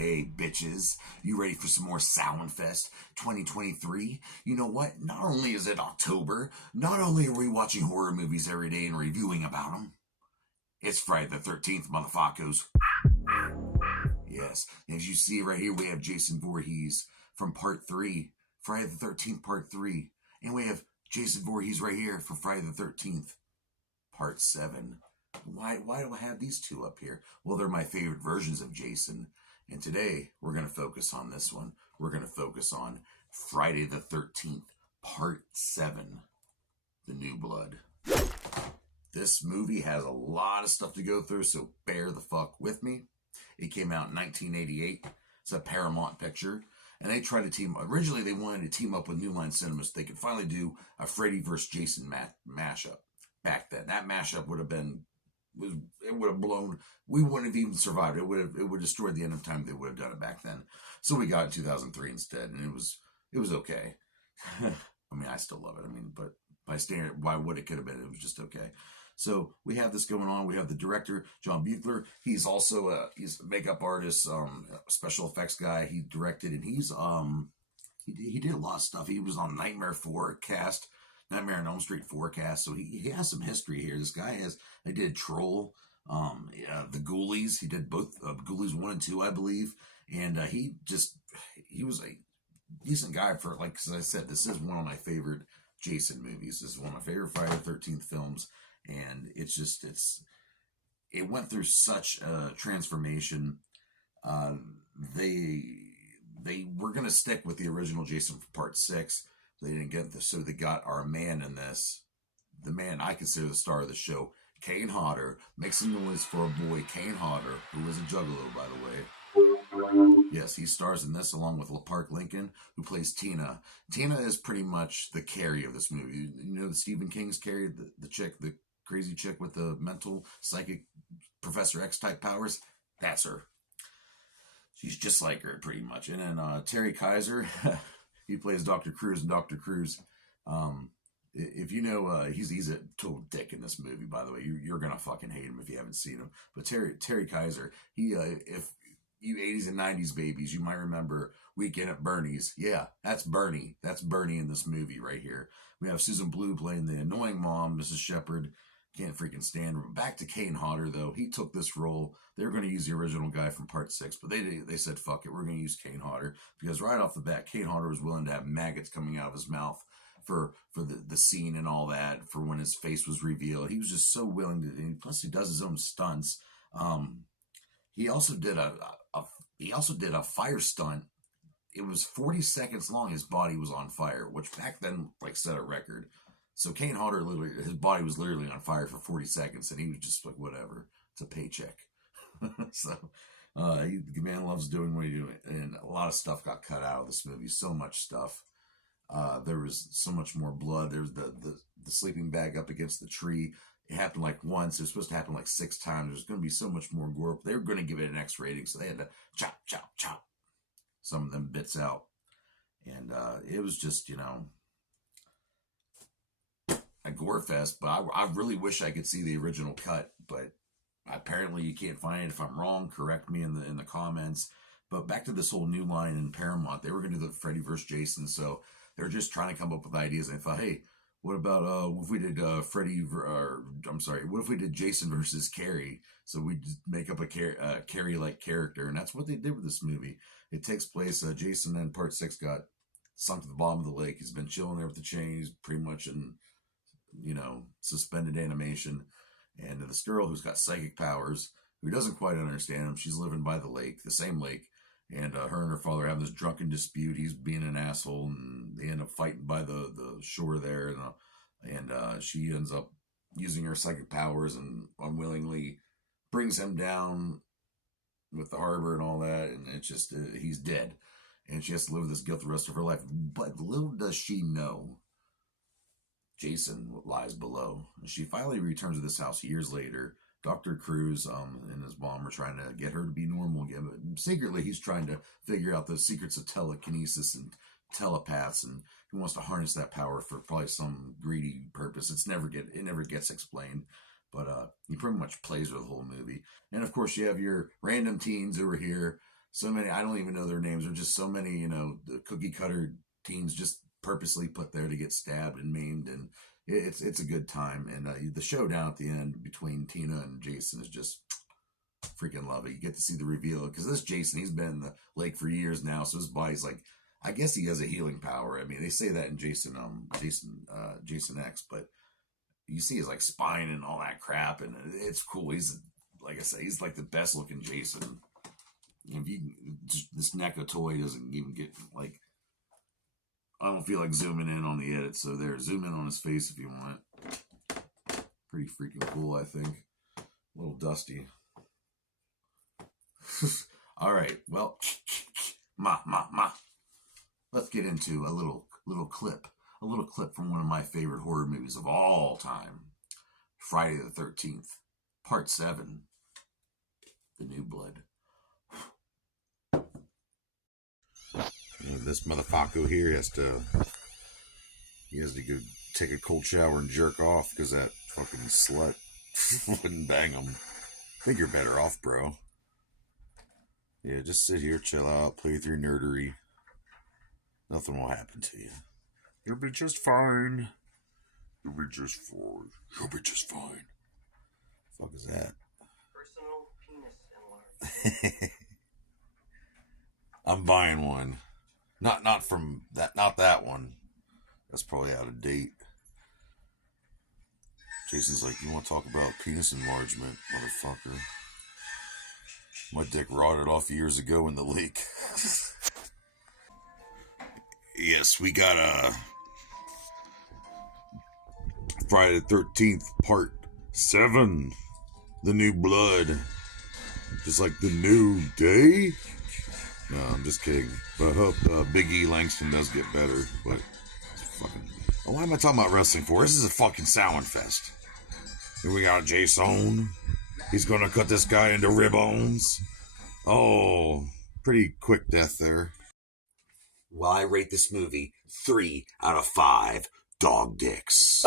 Hey, bitches, you ready for some more Samhain Fest 2023? You know what? Not only is it October, not only are we watching horror movies every day and reviewing about them, it's Friday the 13th, motherfuckers. Yes, as you see right here, we have Jason Voorhees from Part 3, Friday the 13th, Part 3. And we have Jason Voorhees right here for Friday the 13th, Part 7. Why do I have these two up here? Well, they're my favorite versions of Jason. And today, we're going to focus on this one. We're going to focus on Friday the 13th, Part 7, The New Blood. This movie has a lot of stuff to go through, so bear the fuck with me. It came out in 1988. It's a Paramount picture. And they tried to originally they wanted to team up with New Line Cinema so they could finally do a Freddy vs. Jason mashup. Back then, that mashup would have been, it would have blown, we wouldn't have even survived. It would have destroyed the end of time. They would have done it back then. So we got it in 2003 instead, and it was okay. I mean, I still love it. I mean, but by standard, why would it could have been? It was just okay. So we have this going on. We have the director, John Beuchler. He's also he's a makeup artist, special effects guy. He directed, and he did a lot of stuff. He was on Nightmare on Elm Street forecast. So he has some history here. This guy they did Troll, the Ghoulies. He did both Ghoulies 1 and 2, I believe. And he was a decent guy for, like, as I said, this is one of my favorite Jason movies. This is one of my favorite Friday the 13th films. And it went through such a transformation. They were going to stick with the original Jason for Part 6. They didn't get this, so they got our man in this. The man I consider the star of the show, Kane Hodder. Make some noise for a boy, Kane Hodder, who is a juggalo, by the way. Yes, he stars in this along with LaPark Lincoln, who plays Tina. Tina is pretty much the Carrie of this movie. You know the Stephen King's Carrie, the chick, the crazy chick with the mental, psychic, Professor X type powers? That's her. She's just like her, pretty much. And then Terry Kaiser, he plays Dr. Cruz, and Dr. Cruz, if you know, he's a total dick in this movie, by the way. You're going to fucking hate him if you haven't seen him. But Terry Kaiser, if you 80s and 90s babies, you might remember Weekend at Bernie's. Yeah, that's Bernie. That's Bernie in this movie right here. We have Susan Blue playing the annoying mom, Mrs. Shepard. Can't freaking stand her. Back to Kane Hodder, though. He took this role. They were going to use the original guy from Part 6, but they said, fuck it, we're going to use Kane Hodder. Because right off the bat, Kane Hodder was willing to have maggots coming out of his mouth for the scene and all that, for when his face was revealed. He was just so willing to, and plus he does his own stunts. He also did a fire stunt. It was 40 seconds long. His body was on fire, which back then, like, set a record. So Kane Hodder, literally, his body was literally on fire for 40 seconds, and he was just like, whatever, it's a paycheck. So the man loves doing what he's doing, and a lot of stuff got cut out of this movie. So much stuff. There was so much more blood. There was the sleeping bag up against the tree. It happened like once. It was supposed to happen like 6 times. There's going to be so much more gore. They were going to give it an X rating, so they had to chop, chop, chop some of them bits out. And it was just, a gore fest. But I really wish I could see the original cut. But apparently you can't find it. If I'm wrong, correct me in the comments. But back to this whole New Line in Paramount. They were going to do the Freddy vs. Jason, so they were just trying to come up with ideas. And I thought, hey, what about if we did what if we did Jason versus Carrie? So we just make up a Carrie-like character, and that's what they did with this movie. It takes place, Jason in Part 6 got sunk to the bottom of the lake. He's been chilling there with the chain. He's pretty much in, suspended animation. And this girl who's got psychic powers, who doesn't quite understand him, she's living by the lake, the same lake. And her and her father have this drunken dispute. He's being an asshole, and they end up fighting by the shore there. And she ends up using her psychic powers and unwillingly brings him down with the harbor and all that. And it's just, he's dead. And she has to live with this guilt the rest of her life. But little does she know, Jason lies below. And she finally returns to this house years later. Dr. Cruz and his mom are trying to get her to be normal again, but secretly he's trying to figure out the secrets of telekinesis and telepaths, and he wants to harness that power for probably some greedy purpose. It never gets explained, but he pretty much plays with the whole movie. And of course, you have your random teens over here So many, I don't even know their names. There's just so many, the cookie cutter teens just purposely put there to get stabbed and maimed, and it's a good time. And the showdown at the end between Tina and Jason is just freaking love it. You get to see the reveal because this Jason, he's been in the lake for years now, so his body's like, I guess he has a healing power. I mean, they say that in Jason X, but you see his like spine and all that crap, and it's cool. He's, like I say, he's like the best looking Jason. If you this NECA toy doesn't even get like, I don't feel like zooming in on the edit, so there, zoom in on his face if you want. Pretty freaking cool, I think. A little dusty. All right, well, ma. Let's get into a little clip from one of my favorite horror movies of all time, Friday the 13th, Part 7, The New Blood. This motherfucker here has to go take a cold shower and jerk off because that fucking slut wouldn't bang him. I think you're better off, bro. Yeah, just sit here, chill out, play with your nerdery. Nothing will happen to you. You'll be just fine. You'll be just fine. You'll be just fine. The fuck is that? Personal penis enlargement. I'm buying one. Not from that. Not that one. That's probably out of date. Jason's like, you want to talk about penis enlargement, motherfucker? My dick rotted off years ago in the lake. Yes, we got Friday the 13th, Part 7, The New Blood. Just like the new day? No, I'm just kidding. But I hope Big E Langston does get better. But fucking, why am I talking about wrestling for? This is a fucking Samhain Fest. Here we got Jason. He's gonna cut this guy into ribbons. Oh, pretty quick death there. Well, I rate this movie 3 out of 5 dog dicks.